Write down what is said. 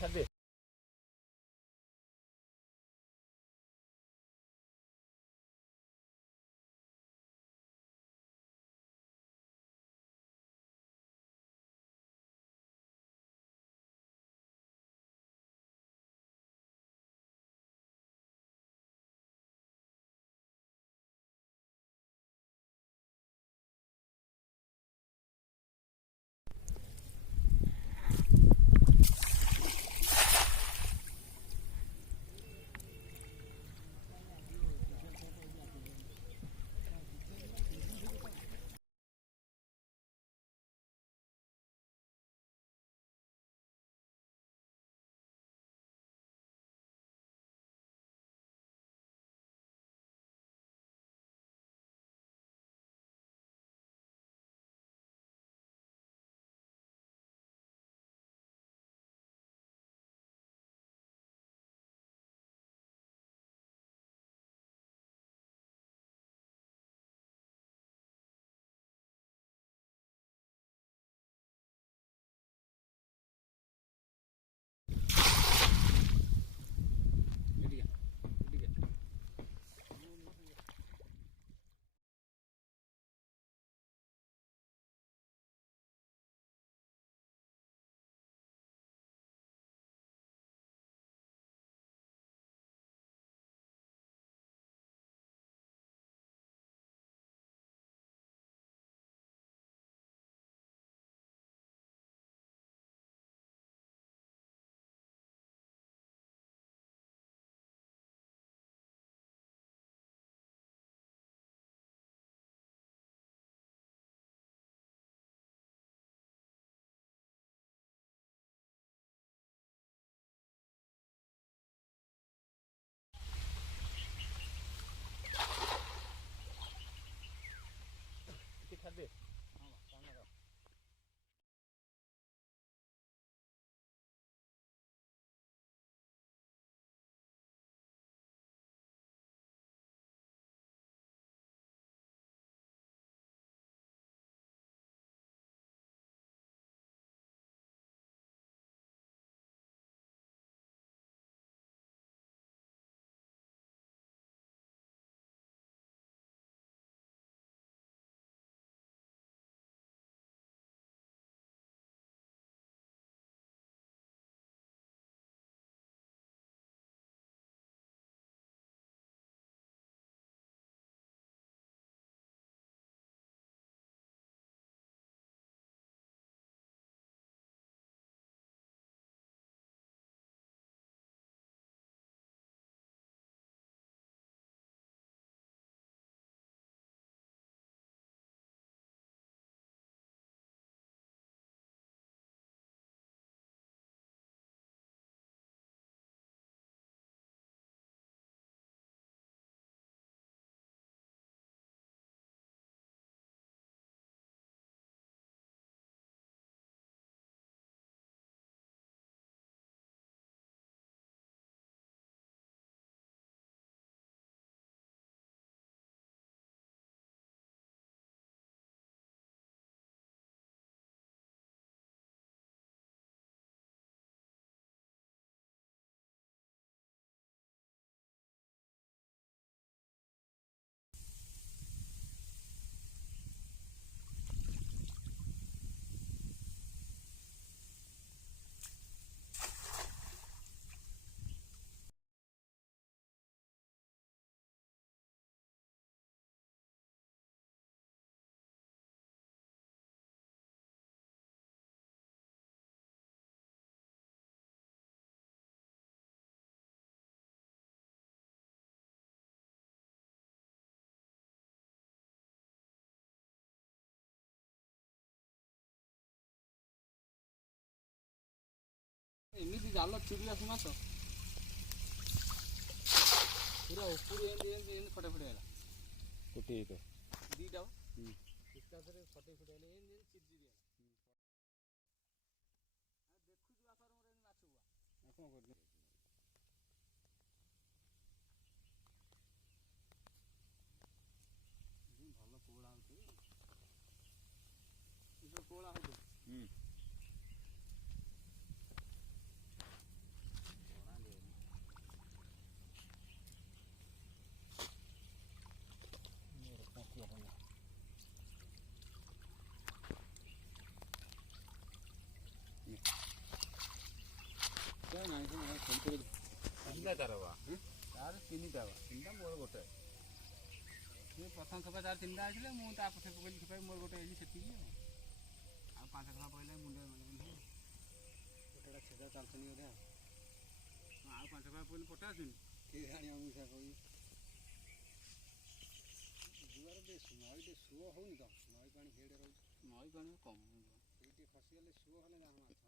ଛାଡ଼ିଦେ। ଛାଡ଼ିଦେ। ଏମିତି ଜାଲ ଚିରି ଆସୁ ମାଛ ପୁରା ଉପରୁ ଏମିତି ଫଟେ ଫଟେ ହେଲା କୋଟି ହେଇତ ଦିଟା ଏକାଥରେ ଫଟେ ଫଟେ ହେଲେ ଏମିତି ଚିରି ଚିରି ହେଲା। ଦେଖୁଛୁ ଆକାର ମୋର ମାଛ ବୁଆ ଆଉ କ'ଣ କରିବି ଭଲ ପୋହଳା ହଉଛି ପୋହଳା ହଉଛି। କେତେଟା ତାର ବା ତାର ତିନିଟା ବା ତିନିଟା ମୋର ଗୋଟେ ସେ ପ୍ରଥମ ଥୋପା ତାର ତିନିଟା ଆସିଲେ ମୁଁ ତା ପଛେ ପକେଇଲି ଥୋପାଇ ମୋର ଗୋଟେ ହେଇଛି ସେତିକି ଆଉ 5 ଟଙ୍କା ପଡ଼ିଲେ ମୁଣ୍ଡ ଗୋଟେଟା ଛେଦା ଚାଲୁଛନ୍ତି ବୋଧେ ଆଉ 5 ଟଙ୍କା ପଡ଼ିଲେ ପଟା ଆସୁନି କିଏ ଜାଣିବ ମିଶା କହିବି ଯୁଆର ଟିକେ ନଈ ଟିକେ ସୁଅ ହେଉନି ତ ନଈ ପାଣି ହେଇଡ଼େ ରହୁଛି ନଈ ପାଣି କମ ଏଇ ଟିକେ ଖସିଗଲେ ସୁଅ ହେଲେ ଯାହା ମାଛ